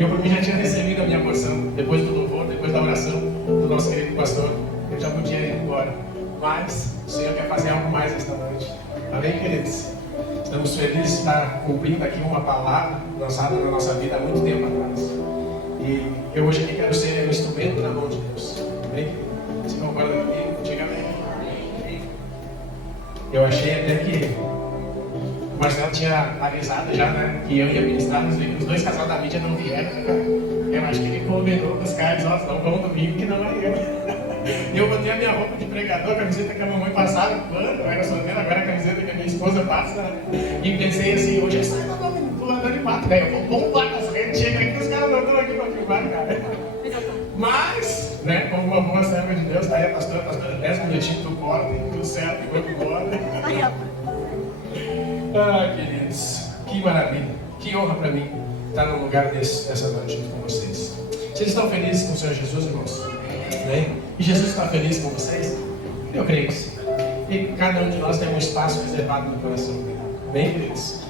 Eu, por mim, já tinha recebido a minha porção. Depois do louvor, depois da oração do nosso querido pastor, eu já podia ir embora. Mas o Senhor quer fazer algo mais esta noite. Amém, queridos? Estamos felizes de estar cumprindo aqui uma palavra lançada na nossa vida há muito tempo atrás. E eu hoje aqui quero ser um instrumento na mão de Deus. Amém? Você concorda comigo? Diga amém. Eu achei até que o Marcelo tinha avisado já, né? Que eu ia ministrar, mas os dois casais da mídia não vieram, né, cara? Eu acho que ele combinou com os caras, ó, não vão domingo que não é eu. E eu botei a minha roupa de pregador, a camiseta que a mamãe passava quando eu era solteiro, agora a camiseta que a minha esposa passa, né? E pensei assim, hoje eu saio do andando de pato, né? Eu vou bombar nas redes, chega aqui, os caras não estão aqui pra filmar, cara. Mas, né, como uma boa serva de Deus, tá aí a pastora, 10 minutinhos do corte, tudo certo, foi embora. Ah, queridos, que maravilha, que honra para mim estar num lugar desse, essa noite junto com vocês. Vocês estão felizes com o Senhor Jesus, irmãos? Bem? E Jesus está feliz com vocês? Eu creio que sim. E cada um de nós tem um espaço reservado no coração. Bem, queridos?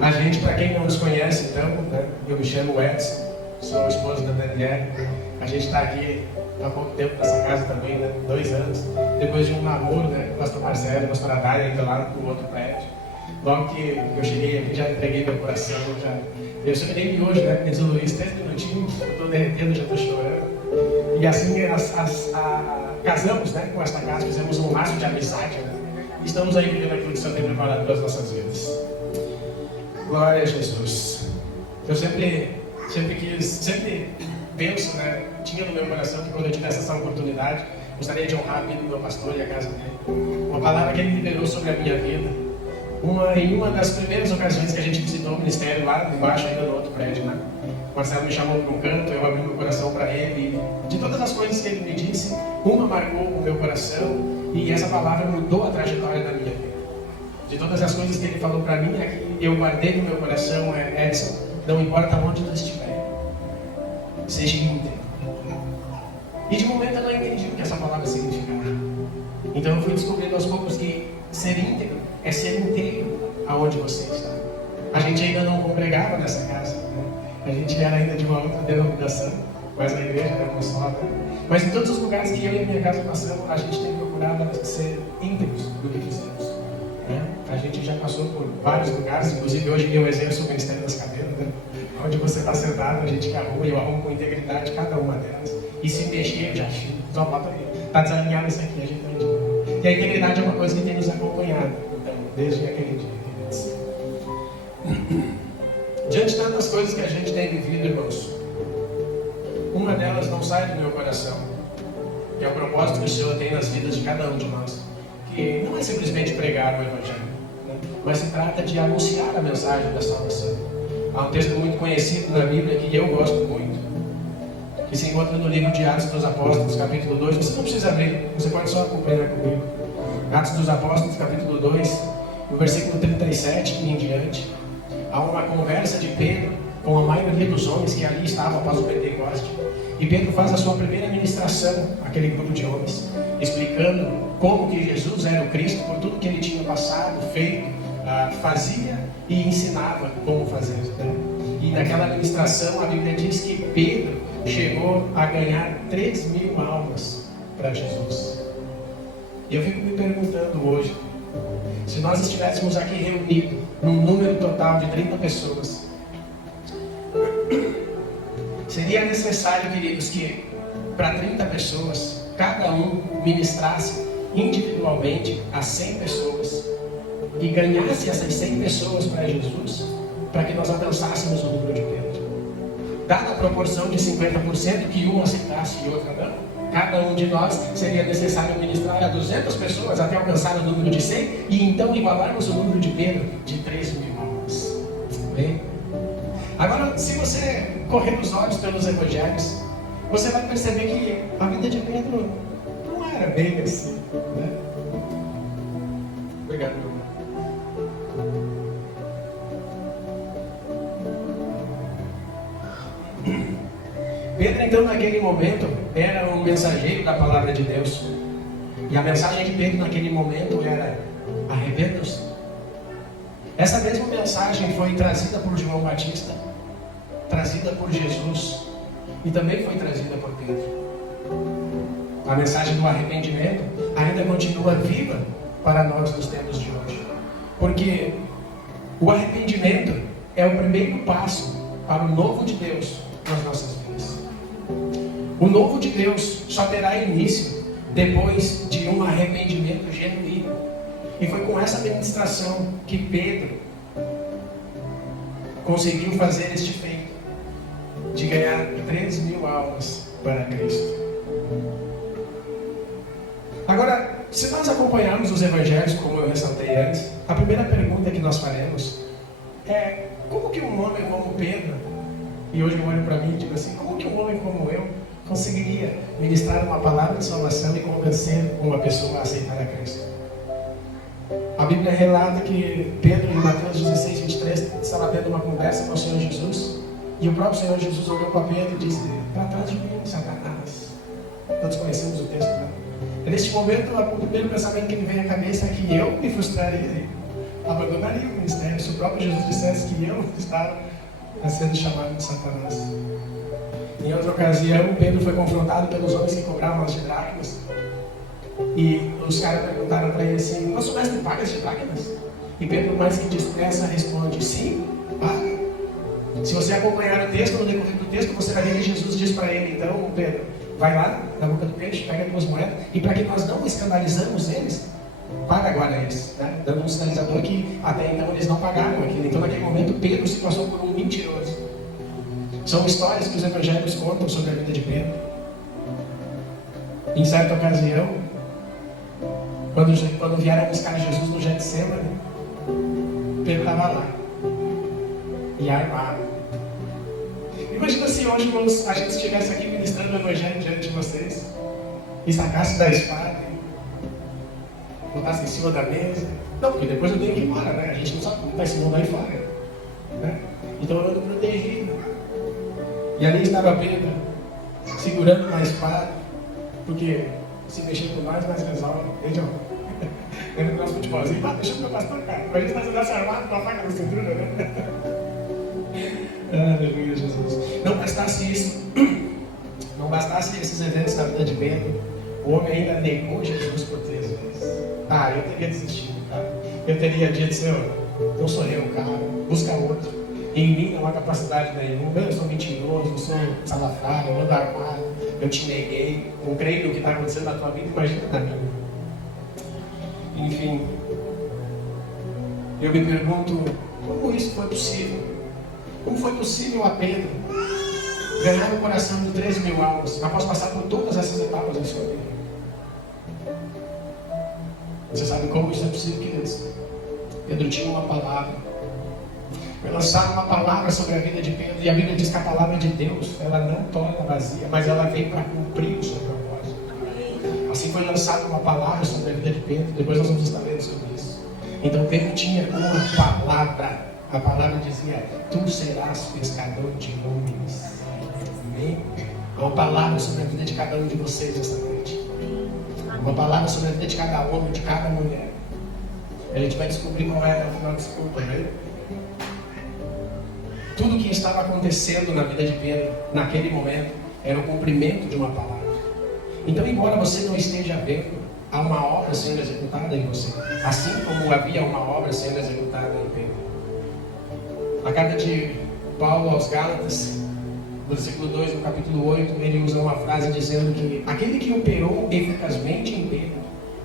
A gente, para quem não nos conhece, então, né, eu me chamo Edson, sou esposo da Daniela. A gente está aqui há pouco tempo nessa casa também, né? 2 anos. Depois de um namoro, né? Com o pastor Marcelo, a pastora Dália, ainda lá no outro prédio. Logo que eu cheguei aqui, já entreguei meu coração. Eu só me de hoje, né? Diz o Luiz, 3 minutinhos, eu estou derretendo, já estou chorando. E assim casamos, né? Com esta casa, fizemos um laço de amizade, né? E estamos aí vivendo aquilo que o Senhor tem preparado para as nossas vidas. Glória a Jesus. Eu sempre penso, né? Tinha no meu coração que quando eu tivesse essa oportunidade, gostaria de honrar a vida do meu pastor e a casa dele. Uma palavra que ele liberou sobre a minha vida. Em uma das primeiras ocasiões que a gente visitou o ministério lá embaixo, ainda no outro prédio, né? O Marcelo me chamou para um canto, eu abri meu coração para ele. E de todas as coisas que ele me disse, uma marcou o meu coração e essa palavra mudou a trajetória da minha vida. De todas as coisas que ele falou para mim, eu guardei no meu coração, Edson, não importa onde tu estiver, seja íntegro. E de momento eu não entendi o que essa palavra significava. Então eu fui descobrindo aos poucos que ser íntegro é ser inteiro aonde você está. A gente ainda não congregava nessa casa, né? A gente era ainda de uma outra denominação, mas a igreja era uma só, né? Mas em todos os lugares que eu e a minha casa passamos, a gente tem procurado ser íntegros do que fizemos, né? A gente já passou por vários lugares, inclusive hoje eu exerço o Ministério das Cadeiras, né? Onde você está sentado, a gente arruma e eu arrumo com integridade cada uma delas. E se mexer, eu já fico, só bota ali. Está desalinhado isso aqui, a gente não entende. E a integridade é uma coisa que tem nos acompanhado, então, desde aquele dia. Diante de tantas coisas que a gente tem vivido, irmãos, uma delas não sai do meu coração, que é o propósito que o Senhor tem nas vidas de cada um de nós, que não é simplesmente pregar o Evangelho, né? Mas se trata de anunciar a mensagem da salvação. Há um texto muito conhecido na Bíblia que eu gosto muito, que se encontra no livro de Atos dos Apóstolos, capítulo 2. Você não precisa abrir, você pode só acompanhar comigo. Atos dos Apóstolos, capítulo 2, no versículo 37 e em diante. Há uma conversa de Pedro com a maioria dos homens que ali estavam após o Pentecoste. E Pedro faz a sua primeira ministração àquele grupo de homens, explicando como que Jesus era o Cristo, por tudo que ele tinha passado, feito, fazia e ensinava como fazer, né? E naquela ministração a Bíblia diz que Pedro chegou a ganhar 3.000 almas para Jesus. E eu fico me perguntando hoje, se nós estivéssemos aqui reunidos num número total de 30 pessoas, seria necessário, queridos, que para 30 pessoas, cada um ministrasse individualmente a 100 pessoas e ganhasse essas 100 pessoas para Jesus, para que nós alcançássemos o número de Pedro. Dada a proporção de 50% que um aceitasse e outro não, cada um de nós seria necessário ministrar a 200 pessoas até alcançar o número de 100 e então igualarmos o número de Pedro de 3.000 almas. Bem? Agora, se você correr os olhos pelos evangelhos, você vai perceber que a vida de Pedro não era bem assim, né? Obrigado, meu irmão. Pedro, então, naquele momento, era um mensageiro da palavra de Deus. E a mensagem de Pedro naquele momento era: arrependam-se. Essa mesma mensagem foi trazida por João Batista. trazida por Jesus e também foi trazida por Pedro. A mensagem do arrependimento ainda continua viva para nós nos tempos de hoje. Porque o arrependimento é o primeiro passo para o novo de Deus nas nossas vidas. O novo de Deus só terá início depois de um arrependimento genuíno. E foi com essa ministração que Pedro conseguiu fazer este feito de ganhar 3.000 almas para Cristo. Agora, se nós acompanharmos os evangelhos, como eu ressaltei antes, a primeira pergunta que nós faremos é: como que um homem como Pedro, e hoje eu olho para mim e digo assim, como que um homem como eu conseguiria ministrar uma palavra de salvação e convencer uma pessoa a aceitar a Cristo? A Bíblia relata que Pedro, em Mateus 16, 23, estava tendo uma conversa com o Senhor Jesus, e o próprio Senhor Jesus olhou para Pedro e disse: para trás de mim, Satanás. Todos conhecemos o texto, né? Neste momento, o primeiro pensamento que me vem à cabeça é que eu me frustraria, abandonaria o ministério se o próprio Jesus dissesse que eu estava sendo chamado de Satanás. Em outra ocasião, Pedro foi confrontado pelos homens que cobravam as dracmas, e os caras perguntaram para ele assim: nosso mestre paga as dracmas? E Pedro, mais que depressa, responde: sim, paga. Se você acompanhar o texto, no decorrer do texto, você vai ver que Jesus diz para ele: então, Pedro, vai lá na boca do peixe, pega 2 moedas, e para que nós não escandalizamos eles, paga agora eles, né? Dando um sinalizador que até então eles não pagaram aquilo. Então, naquele momento, Pedro se passou por um mentiroso. São histórias que os evangelhos contam sobre a vida de Pedro. Em certa ocasião, quando vieram buscar Jesus no Getsemane, Pedro estava lá e armado. Imagina se hoje, irmãos, a gente estivesse aqui ministrando o evangelho diante de vocês e sacasse da espada, botasse em cima da mesa. Não, porque depois eu tenho que ir embora, né? A gente não sabe como está esse mundo aí fora, né? Então eu ando protegido. E ali estava Pedro, segurando uma espada, porque se mexer com nós resolve. Entendeu? Lembra do nosso futebolzinho? Deixa o meu pastor, cara. Imagina se nós andasse armado com a faca na cintura, né? Aleluia, Jesus. Não bastasse esses eventos na vida de Pedro, o homem ainda negou Jesus por 3 vezes. Eu teria desistido, cara. Eu teria dito: Senhor, não sou eu, cara, busca outro. Em mim não há capacidade nenhuma. Eu sou mentiroso, eu sou salafrário, eu ando armado, eu te neguei, não creio no que está acontecendo na tua vida, imagina na minha. Enfim, eu me pergunto: como isso foi possível? Como foi possível a Pedro ganhar o coração de 3.000 almas após passar por todas essas etapas da sua vida? Você sabe como isso é possível, queridos? Pedro tinha uma palavra. Foi lançada uma palavra sobre a vida de Pedro, e a Bíblia diz que a palavra de Deus, ela não torna vazia, mas ela vem para cumprir o seu propósito. Assim foi lançada uma palavra sobre a vida de Pedro. Depois nós vamos estar vendo sobre isso. Então Pedro tinha uma palavra. A palavra dizia: tu serás pescador de homens. Amém? Uma palavra sobre a vida de cada um de vocês esta noite. Uma palavra sobre a vida de cada homem, de cada mulher. A gente vai descobrir qual é até o final desse culto, amém? Tudo o que estava acontecendo na vida de Pedro, naquele momento, era o cumprimento de uma palavra. Então, embora você não esteja vendo, há uma obra sendo executada em você. Assim como havia uma obra sendo executada em Pedro. A carta de Paulo aos Gálatas, no versículo 2, no capítulo 8, ele usa uma frase dizendo que aquele que operou eficazmente em Pedro,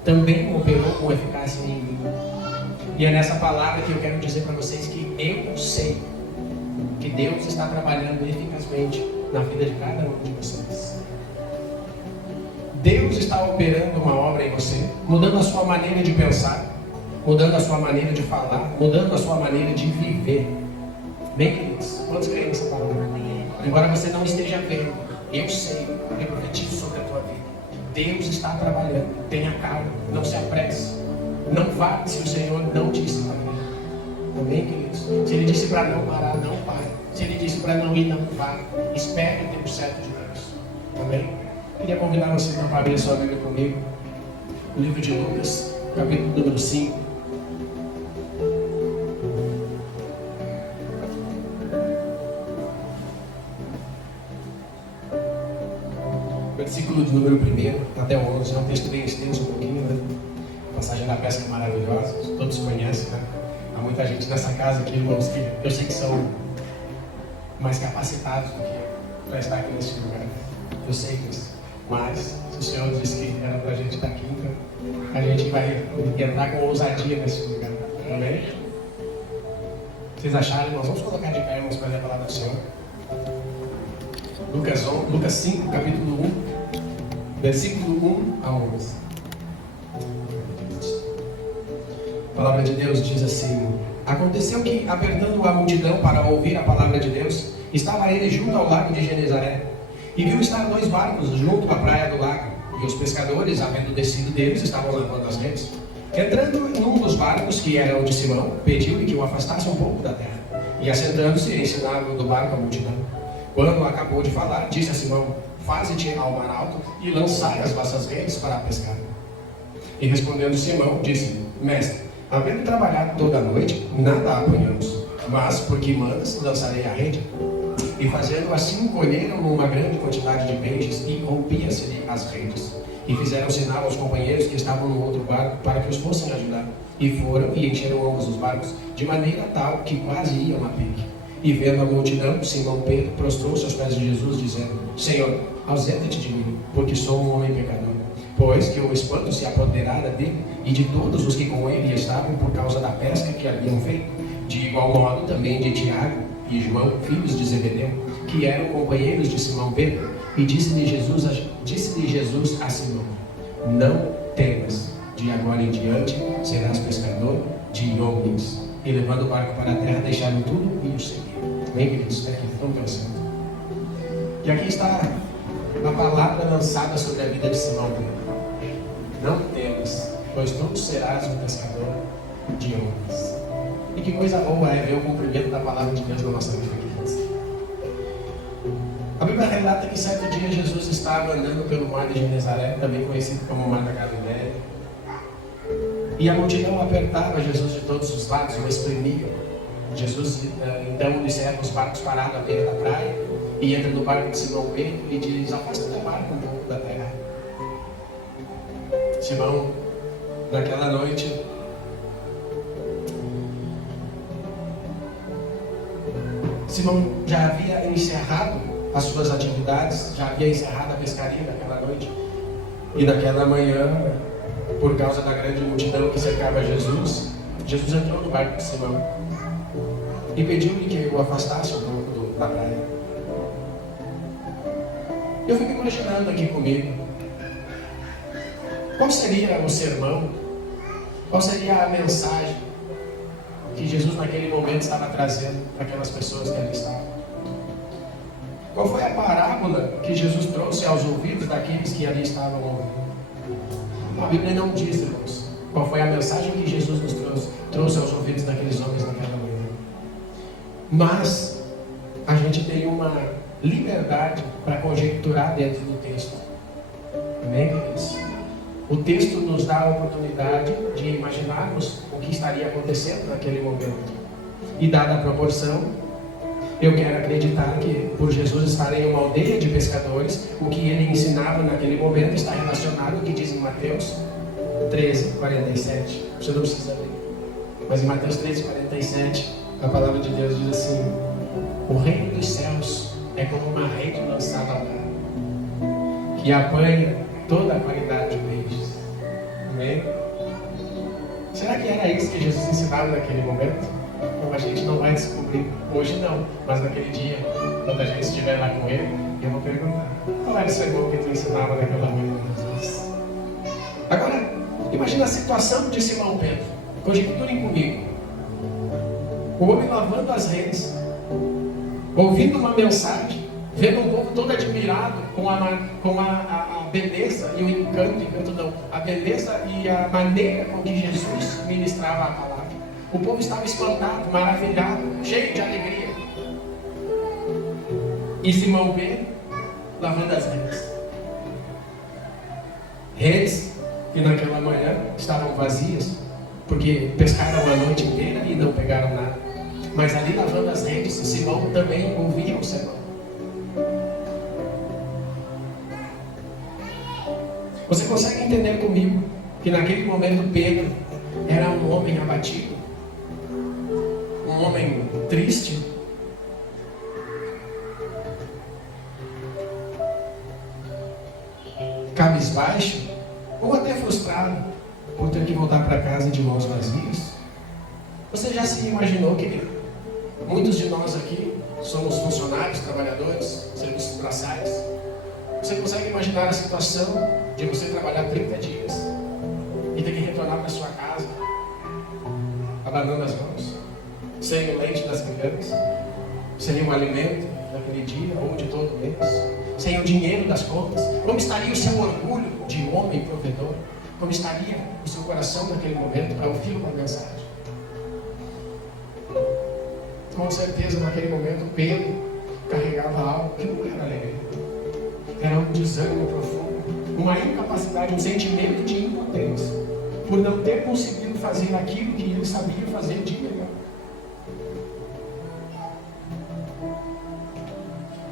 também operou com eficácia em mim. E é nessa palavra que eu quero dizer para vocês que eu sei que Deus está trabalhando eficazmente na vida de cada um de vocês. Deus está operando uma obra em você, mudando a sua maneira de pensar, mudando a sua maneira de falar, mudando a sua maneira de viver. Bem, queridos, quantos creem nessa palavra? Embora você não esteja vendo, eu sei, eu profetizo sobre a tua vida. Deus está trabalhando. Tenha calma, não se apresse. Não vá se o Senhor não disse para mim. Amém, queridos? Se Ele disse para não parar, não pare. Se Ele disse para não ir, não vá. Espere o tempo certo de Deus. Amém? Queria convidar você então para abrir a sua Bíblia comigo. O livro de Lucas, capítulo número 5. versículo de número 1 até o 11. É um texto bem extenso, um pouquinho, né? A passagem da pesca maravilhosa, todos conhecem, né? Há muita gente nessa casa aqui, irmãos, que eu sei que são mais capacitados do que eu para estar aqui nesse lugar. Eu sei disso. Mas, se o Senhor disse que era para a gente estar aqui, então a gente vai entrar com ousadia nesse lugar. Amém? Vocês acharam, irmãos? Vamos colocar de pé, irmãos, para ler a palavra do Senhor. Lucas 5, capítulo 1, versículo 1 a 11. A palavra de Deus diz assim: Aconteceu que, apertando a multidão para ouvir a palavra de Deus, estava ele junto ao lago de Genezaré, e viu estar 2 barcos junto à praia do lago, e os pescadores, havendo descido deles, estavam lavando as redes. Entrando em um dos barcos, que era o de Simão, pediu-lhe que o afastasse um pouco da terra, e assentando-se, ensinava do barco a multidão. Quando acabou de falar, disse a Simão: Faze-te ao mar alto e lançai as vossas redes para pescar. E respondendo Simão, disse: Mestre, havendo trabalhado toda a noite, nada apanhamos, mas porque mandas, lançarei a rede. E fazendo assim, colheram uma grande quantidade de peixes, e rompia-se-lhe as redes. E fizeram sinal aos companheiros que estavam no outro barco para que os fossem ajudar. E foram e encheram ambos os barcos, de maneira tal que quase iam a pique. E vendo a multidão, Simão Pedro prostrou-se aos pés de Jesus, dizendo: Senhor, ausenta-te de mim, porque sou um homem pecador. Pois que o espanto se apoderara dele e de todos os que com ele estavam por causa da pesca que haviam feito. De igual modo também de Tiago e João, filhos de Zebedeu, que eram companheiros de Simão Pedro. E disse-lhe Jesus a Simão: Não temas, de agora em diante serás pescador de homens. E levando o barco para a terra, deixaram tudo e o seguiram. Bem, queridos, aqui estão pensando. E aqui está a palavra lançada sobre a vida de Simão Pedro: Não temas, pois tu serás um pescador de homens. E que coisa boa é ver o cumprimento da palavra de Deus na nossa vida. A Bíblia relata que certo dia Jesus estava andando pelo mar de Genezaré, também conhecido como mar da Galileia. E a multidão apertava Jesus de todos os lados, o espremia. Jesus então observa os barcos parados à beira da praia e entra no barco de Simão Pedro e diz: Afasta teu barco um pouco da terra. Simão, naquela noite, Simão já havia encerrado as suas atividades, já havia encerrado a pescaria naquela noite. E naquela manhã, por causa da grande multidão que cercava Jesus, Jesus entrou no barco de Simão e pediu-lhe que o afastasse um pouco da praia. Eu fico imaginando aqui comigo, qual seria o sermão, qual seria a mensagem que Jesus naquele momento estava trazendo para aquelas pessoas que ali estavam. Qual foi a parábola que Jesus trouxe aos ouvidos daqueles que ali estavam ouvindo? A Bíblia não diz, irmãos, qual foi a mensagem que Jesus nos trouxe aos ouvidos daqueles homens naquela manhã. Mas a gente tem uma liberdade para conjecturar dentro do texto. Amém, queridos? O texto nos dá a oportunidade de imaginarmos o que estaria acontecendo naquele momento. E dada a proporção, eu quero acreditar que, por Jesus estar em uma aldeia de pescadores, o que ele ensinava naquele momento está relacionado ao que diz em Mateus 13:47. Você não precisa ler. Mas em Mateus 13:47, a palavra de Deus diz assim: O reino dos céus é como uma rede lançada ao mar, que apanha toda a qualidade de peixes. Amém? Será que era isso que Jesus ensinava naquele momento? Como a gente não vai descobrir hoje, não, mas naquele dia, quando a gente estiver lá com ele, eu vou perguntar: qual era o sermão que tu ensinava naquela manhã, Jesus? Agora, imagina a situação de Simão Pedro. Conjecturem comigo. O homem lavando as redes, ouvindo uma mensagem, vendo um povo todo admirado com a beleza e o encanto não, a beleza e a maneira com que Jesus ministrava a palavra. O povo estava espantado, maravilhado, cheio de alegria. E Simão Pedro lavando as redes. Redes que naquela manhã estavam vazias, porque pescaram a noite inteira e não pegaram nada. Mas ali lavando as redes, Simão também ouvia o sermão. Você consegue entender comigo que naquele momento Pedro era um homem abatido, um homem triste, cabisbaixo, ou até frustrado por ter que voltar para casa de mãos vazias? Você já se imaginou que muitos de nós aqui somos funcionários, trabalhadores, serviços braçais? Você consegue imaginar a situação de você trabalhar 30 dias e ter que retornar para sua casa abanando as mãos, sem o leite das crianças, sem o alimento daquele dia ou de todo mês, sem o dinheiro das contas? Como estaria o seu orgulho de homem provedor? Como estaria o seu coração naquele momento para ouvir uma mensagem? Com certeza, naquele momento, Pedro carregava algo que não era alegria. Era um desânimo profundo, uma incapacidade, um sentimento de impotência, por não ter conseguido fazer aquilo que ele sabia fazer de melhor.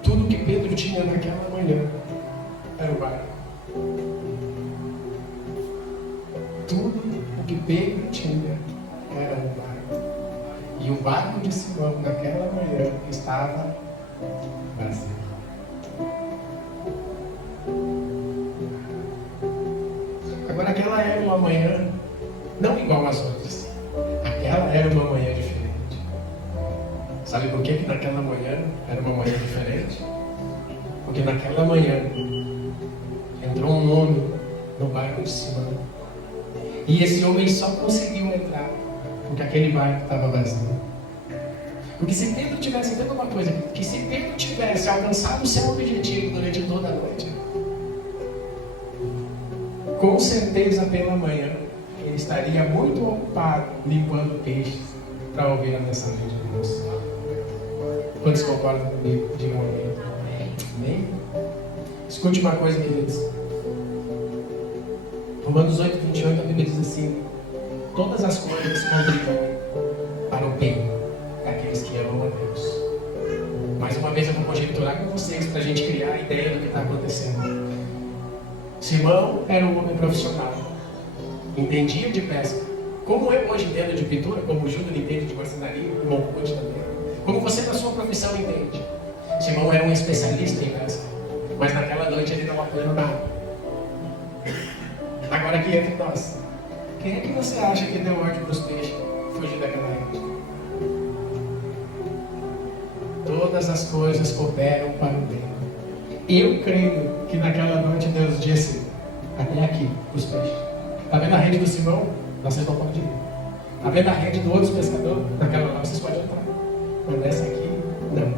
Tudo que Pedro tinha naquela manhã era o barco. Tudo o que Pedro tinha era o barco. E o barco de Simão naquela manhã estava vazio. Agora, aquela era uma manhã não igual às outras. Aquela era uma manhã diferente. Sabe por que naquela manhã era uma manhã diferente? Porque naquela manhã entrou um homem no barco de Simão. E esse homem só conseguiu entrar porque aquele barco estava vazio. Porque se Pedro tivesse, entenda uma coisa, que se Pedro tivesse alcançado o seu objetivo durante toda a noite, com certeza pela manhã ele estaria muito ocupado limpando peixes para ouvir a mensagem de Deus. Quantos concordam comigo? Digam amém. Amém? Escute uma coisa, queridos. Romanos 8:28, a Bíblia diz assim: todas as coisas contribuem para o bem daqueles que amam a Deus. Mais uma vez eu vou conjecturar com vocês para a gente criar a ideia do que está acontecendo. Simão era um homem profissional, entendia de pesca, como eu hoje entendo de pintura, como o Júlio entende de marcenaria, o Monte também, como você na sua profissão entende. Simão era um especialista em pesca, mas naquela noite ele estava apanhando nada. Agora aqui entre nós, quem é que você acha que deu ordem para os peixes fugir daquela rede? Todas as coisas cooperam para o bem. Eu creio que naquela noite Deus disse: até aqui, os peixes. Está vendo a rede do Simão? Vocês não podem ir. Está vendo a rede do outro pescador? Naquela hora vocês podem entrar. Mas nessa aqui, não.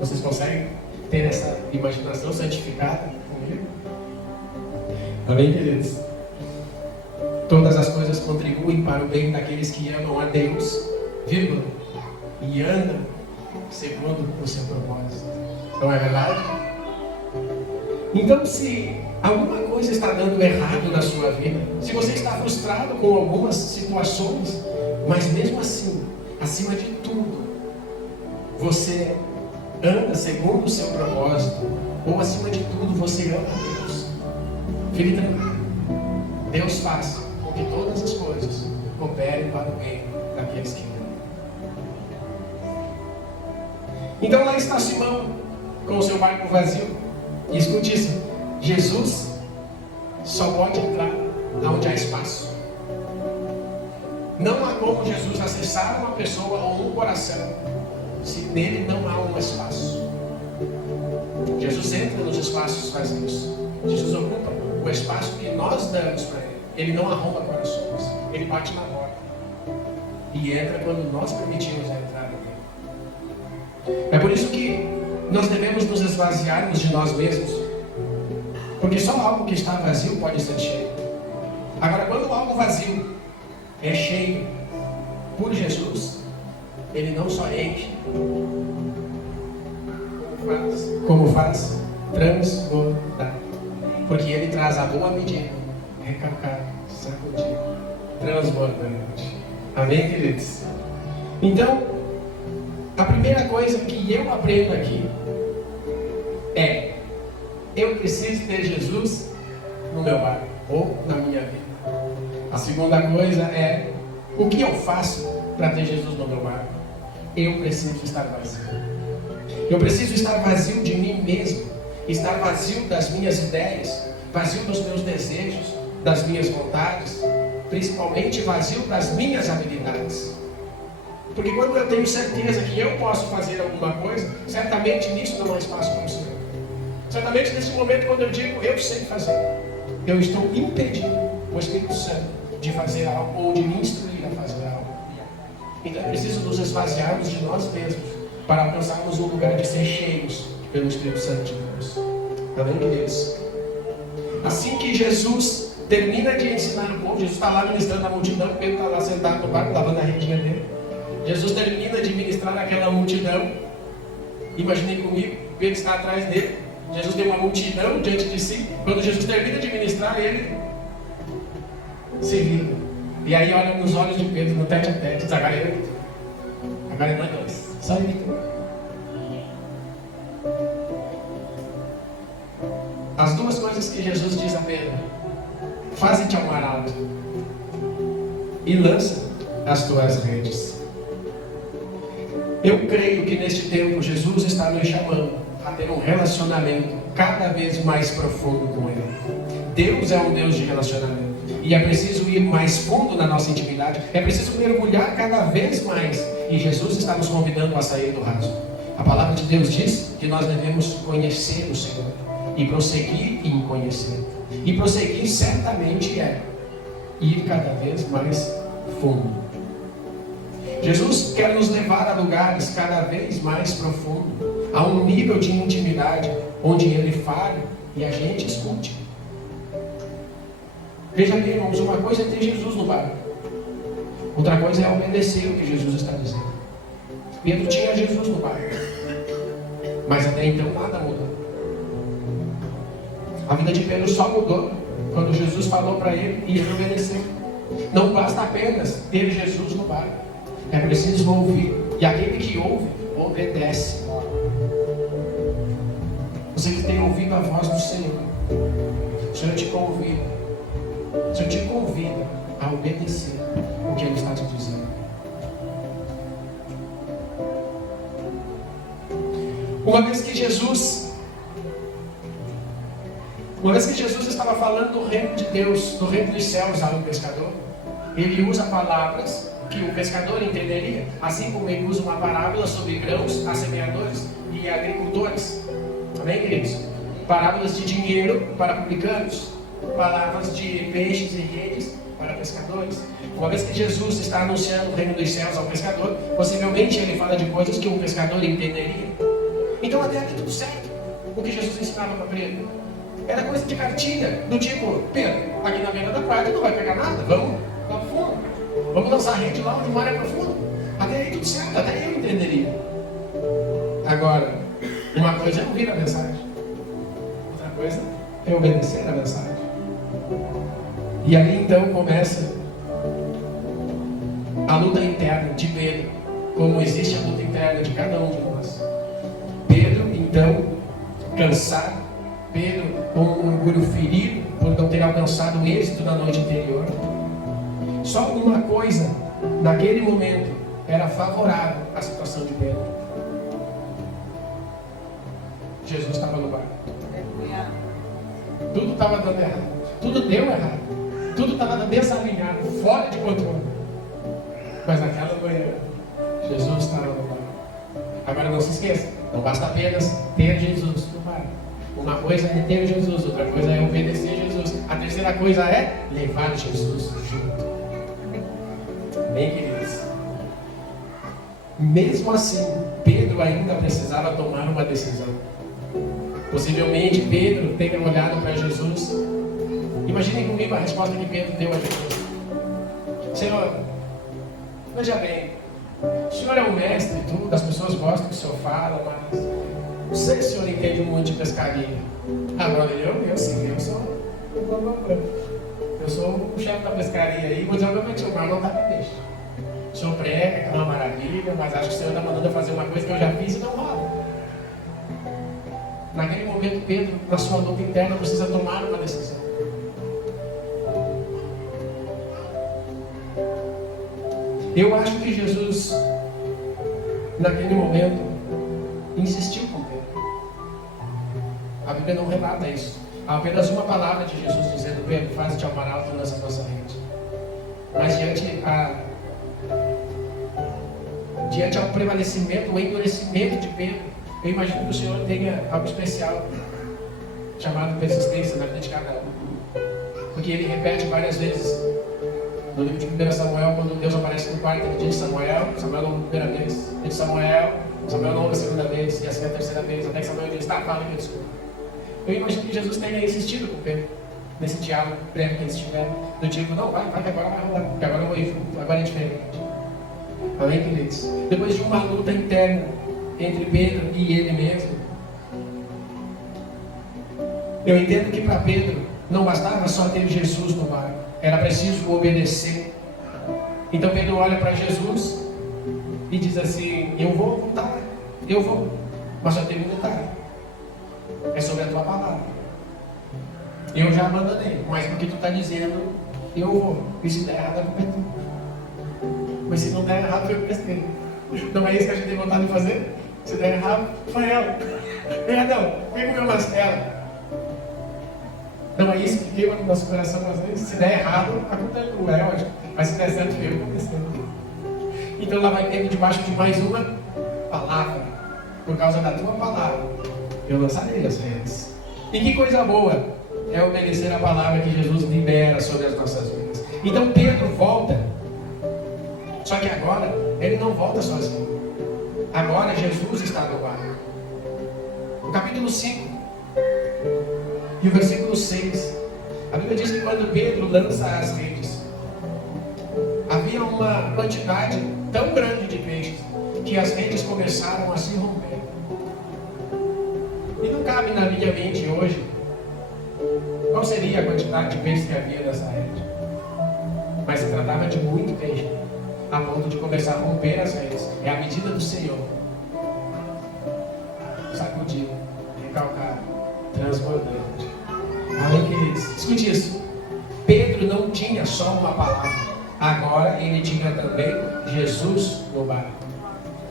Vocês conseguem ter essa imaginação santificada comigo? Amém, queridos? Todas as coisas contribuem para o bem daqueles que amam a Deus, vírgula, e andam segundo o seu propósito. Não é verdade? Então, se alguma coisa está dando errado na sua vida, se você está frustrado com algumas situações, mas mesmo assim, acima de tudo, você anda segundo o seu propósito, ou acima de tudo, você ama a Deus, fique tranquilo. Deus faz com que todas as coisas cooperem para o bem daqueles que amam. Então lá está Simão, com o seu barco vazio. E escute isso: Jesus só pode entrar onde há espaço. Não há como Jesus acessar uma pessoa ou um coração se nele não há um espaço. Jesus entra nos espaços vazios. Jesus ocupa o espaço que nós damos para ele. Ele não arromba corações. Ele bate na porta e entra quando nós permitimos a entrada dele. É por isso que nós devemos nos esvaziarmos de nós mesmos, porque só algo que está vazio pode ser cheio. Agora, quando algo vazio é cheio por Jesus, ele não só enche, como faz transbordar, porque ele traz a boa medida, recalcada, sacudida, transbordante. Amém, queridos? Então, a primeira coisa que eu aprendo aqui é: eu preciso ter Jesus no meu barco ou na minha vida. A segunda coisa é, o que eu faço para ter Jesus no meu barco? Eu preciso estar vazio. Eu preciso estar vazio de mim mesmo, estar vazio das minhas ideias, vazio dos meus desejos, das minhas vontades, principalmente vazio das minhas habilidades. Porque quando eu tenho certeza que eu posso fazer alguma coisa, certamente nisso não há espaço para o Senhor. Certamente nesse momento, quando eu digo eu sei fazer, eu estou impedindo o Espírito Santo de fazer algo ou de me instruir a fazer algo. Então é preciso nos esvaziarmos de nós mesmos para alcançarmos um lugar de ser cheios pelo Espírito Santo de Deus. Amém, queridos? Assim que Jesus termina de ensinar o povo, Jesus está lá ministrando a multidão, Pedro está lá sentado no barco lavando a redinha dele. Jesus termina de ministrar aquela multidão. Imaginem comigo, Pedro está atrás dele. Jesus tem uma multidão diante de si. Quando Jesus termina de ministrar, ele se vira. E aí olha nos olhos de Pedro, no tete a tete, diz: agora é eu. Agora é nós dois. Só ele. As duas coisas que Jesus diz a Pedro: faze-te ao mar alto e lança as tuas redes. Eu creio que neste tempo Jesus está nos chamando a ter um relacionamento cada vez mais profundo com Ele. Deus é um Deus de relacionamento. E é preciso ir mais fundo na nossa intimidade. É preciso mergulhar cada vez mais. E Jesus está nos convidando a sair do raso. A palavra de Deus diz que nós devemos conhecer o Senhor e prosseguir em conhecer. E prosseguir certamente é ir cada vez mais fundo. Jesus quer nos levar a lugares cada vez mais profundos, a um nível de intimidade onde Ele fale e a gente escute. Veja bem, irmãos, uma coisa é ter Jesus no barco, outra coisa é obedecer o que Jesus está dizendo. Pedro tinha Jesus no barco, mas até então nada mudou. A vida de Pedro só mudou quando Jesus falou para ele e ele obedeceu. Não basta apenas ter Jesus no barco, é preciso ouvir. E aquele que ouve, obedece. Você que tem ouvido a voz do Senhor, o Senhor te convida. O Senhor te convida a obedecer o que Ele está te dizendo. Uma vez que Jesus estava falando do reino de Deus, do reino dos céus ao pescador, ele usa palavras que o pescador entenderia, assim como ele usa uma parábola sobre grãos a semeadores e agricultores. Amém, queridos? Parábolas de dinheiro para publicanos, palavras de peixes e redes para pescadores. Uma vez que Jesus está anunciando o reino dos céus ao pescador, possivelmente ele fala de coisas que um pescador entenderia. Então até ali tudo certo. O que Jesus ensinava para Pedro era coisa de cartilha, do tipo: Pedro, aqui na beira da praia não vai pegar nada, vamos lá pro fundo, vamos lançar rede lá onde o mar é profundo. Até aí tudo certo, até eu entenderia. Agora, uma coisa é ouvir a mensagem, outra coisa é obedecer a mensagem. E ali então começa a luta interna de Pedro, como existe a luta interna de cada um de nós. Pedro então cansado, Pedro com um orgulho ferido por não ter alcançado o êxito na noite anterior. Só uma coisa naquele momento era favorável à situação de Pedro: Jesus estava no barco. Tudo estava dando errado, tudo deu errado, tudo estava desalinhado, fora de controle. Mas naquela manhã, Jesus estava no barco. Agora não se esqueça, não basta apenas ter Jesus no barco. Uma coisa é ter Jesus, outra coisa é obedecer Jesus. A terceira coisa é levar Jesus junto. Amém, queridos? Mesmo assim, Pedro ainda precisava tomar uma decisão. Possivelmente Pedro tenha olhado para Jesus. Imaginem comigo a resposta que Pedro deu a Jesus: Senhor, veja bem, o Senhor é um mestre e tudo, as pessoas gostam do que o Senhor fala, mas não sei se o Senhor entende muito de pescaria. Agora eu sim, eu sou o chefe da pescaria aí, vou dizer obviamente, o mar não está para peixe. O Senhor prega, é uma maravilha, mas acho que o Senhor está mandando eu fazer uma coisa que eu já fiz e não rola. Naquele momento, Pedro, na sua luta interna, precisa tomar uma decisão. Eu acho que Jesus, naquele momento, insistiu com Pedro. A Bíblia não relata isso. Há apenas uma palavra de Jesus dizendo: Pedro, faz-te ao mar alto e lança a nossa rede. Mas diante ao prevalecimento, o endurecimento de Pedro, eu imagino que o Senhor tenha algo especial chamado persistência na vida de cada um. Porque ele repete várias vezes no livro de 1 Samuel, quando Deus aparece no quarto, ele diz Samuel não a primeira vez, ele diz Samuel não a segunda vez, e assim a terceira vez, até que Samuel diz: tá, fala que eu desculpo. Eu imagino que Jesus tenha insistido com Pedro nesse diálogo breve que eles tiveram, do tipo: não, vai, que agora vai rolar, porque agora eu vou ir junto, agora é diferente. Amém, queridos? Depois de uma luta interna entre Pedro e ele mesmo, eu entendo que para Pedro não bastava só ter Jesus no barco, era preciso obedecer. Então Pedro olha para Jesus e diz assim: eu vou voltar, eu vou, mas só tem um detalhe, é sobre a tua palavra. Eu já abandonei, mas porque tu está dizendo, eu vou. E se der errado, a culpa é tua. Mas se não der errado, foi eu que pesquei. Não é isso que a gente tem vontade de fazer? Se der errado, foi ela. Perdão, quem comeu uma costela? Não é isso que queima no nosso coração às vezes? Se der errado, a culpa é tua, é ótimo. Mas se der certo, foi eu que aconteceu. Então lá vai ter debaixo de mais uma palavra. Por causa da tua palavra, eu lançarei as redes. E que coisa boa é obedecer a palavra que Jesus libera sobre as nossas vidas. Então Pedro volta. Só que agora, ele não volta sozinho. Agora Jesus está no barco. No capítulo 5 e o versículo 6, a Bíblia diz que quando Pedro lança as redes, havia uma quantidade tão grande de peixes que as redes começaram a se romper. E não cabe na minha mente hoje qual seria a quantidade de peixes que havia nessa rede. Mas se tratava de muito peixe, a ponto de começar a romper as redes. É a medida do Senhor. Sacudido, recalcado, transbordante. Amém, queridos? Escute isso. Pedro não tinha só uma palavra. Agora ele tinha também Jesus no barco.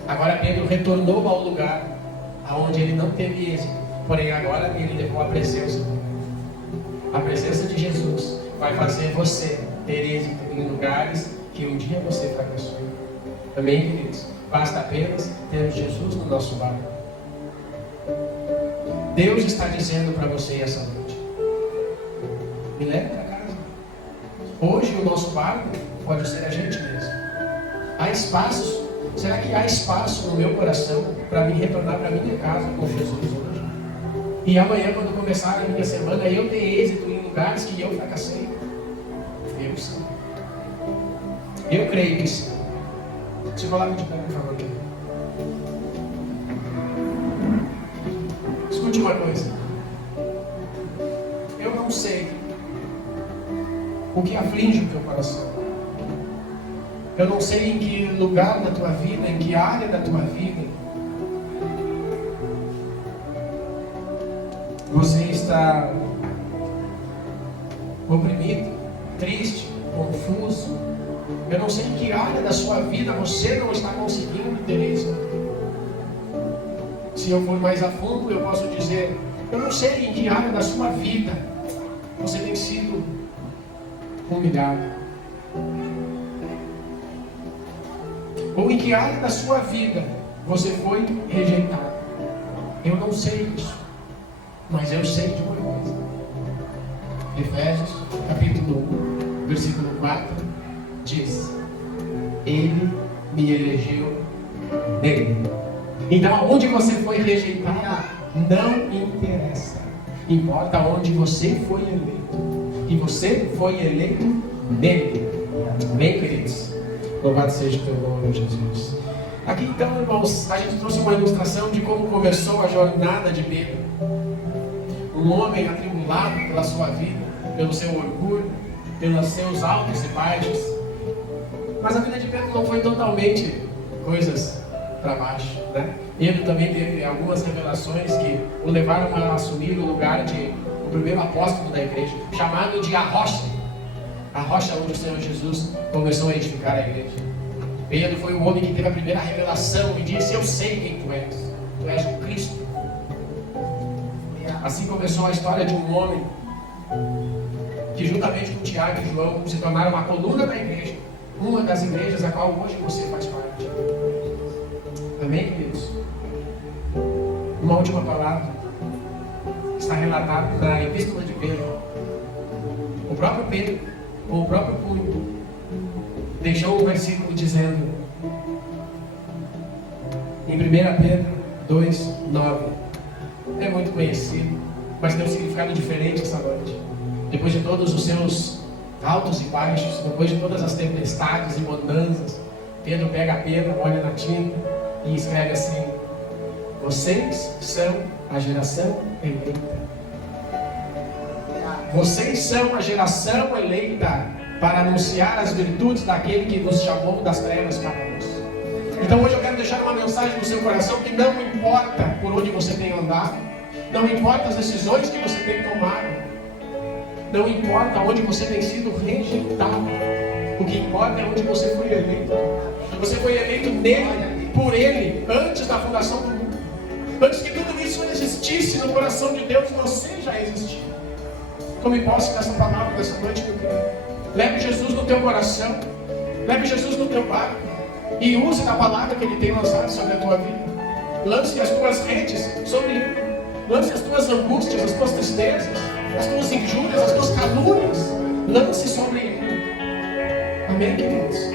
Agora Pedro retornou ao lugar aonde ele não teve êxito. Porém agora ele levou a presença. A presença de Jesus vai fazer você ter êxito em lugares que um dia você fracassou. Amém, queridos? Basta apenas ter Jesus no nosso barco. Deus está dizendo para você essa noite: me leve para casa. Hoje o nosso barco pode ser a gente mesmo. Há espaços. Será que há espaço no meu coração para me retornar para minha casa com Jesus hoje? E amanhã, quando começar a minha semana, eu ter êxito em lugares que eu fracassei? Eu sim. Eu creio que sim. Se coloque de pé, por favor. Escute uma coisa. Eu não sei o que aflige o teu coração. Eu não sei em que lugar da tua vida, em que área da tua vida você está oprimido, triste, confuso. Eu não sei em que área da sua vida você não está conseguindo ter isso. Se eu for mais a fundo, eu posso dizer: eu não sei em que área da sua vida você tem sido humilhado. Ou em que área da sua vida você foi rejeitado. Eu não sei isso, mas eu sei de uma coisa. Efésios, capítulo 1, versículo 4, diz: Ele me elegeu nele. Então, onde você foi rejeitado, não interessa. Importa onde você foi eleito. E você foi eleito nele. Amém, queridos? Louvado seja o teu nome, Jesus. Aqui então, irmãos, a gente trouxe uma ilustração de como começou a jornada de Pedro. Um homem atribulado pela sua vida, pelo seu orgulho, pelos seus altos e baixos. Mas a vida de Pedro não foi totalmente coisas para baixo, né? Pedro também teve algumas revelações que o levaram a assumir o lugar de o primeiro apóstolo da igreja, chamado de a rocha onde o Senhor Jesus começou a edificar a igreja. Pedro foi o homem que teve a primeira revelação e disse: eu sei quem tu és o Cristo. Assim começou a história de um homem que, juntamente com Tiago e João, se tornaram a coluna da igreja, uma das igrejas a qual hoje você faz parte. Amém, queridos? Uma última palavra está relatada na Epístola de Pedro. O próprio Pedro, com o próprio punho, deixou um versículo dizendo, em 1 Pedro 2:9, é muito conhecido, mas tem um significado diferente essa noite. Depois de todos os seus altos e baixos, depois de todas as tempestades e bonanças, Pedro pega a pena, olha na tinta e escreve assim: vocês são a geração eleita. Vocês são a geração eleita para anunciar as virtudes daquele que nos chamou das trevas para a luz. Então hoje eu quero deixar uma mensagem no seu coração que não importa por onde você tem andado, não importa as decisões que você tem tomado, não importa onde você tem sido rejeitado, o que importa é onde você foi eleito. Você foi eleito nele, por ele, antes da fundação do mundo. Antes que tudo isso existisse no coração de Deus, você já existia. Tome posse dessa palavra dessa noite, meu querido. Leve Jesus no teu coração, leve Jesus no teu barco e use da palavra que ele tem lançado sobre a tua vida. Lance as tuas redes sobre ele. Lance as tuas angústias, as tuas tristezas, as tuas injúrias, as tuas calúnias. Lance sobre ele. Amém, queridos?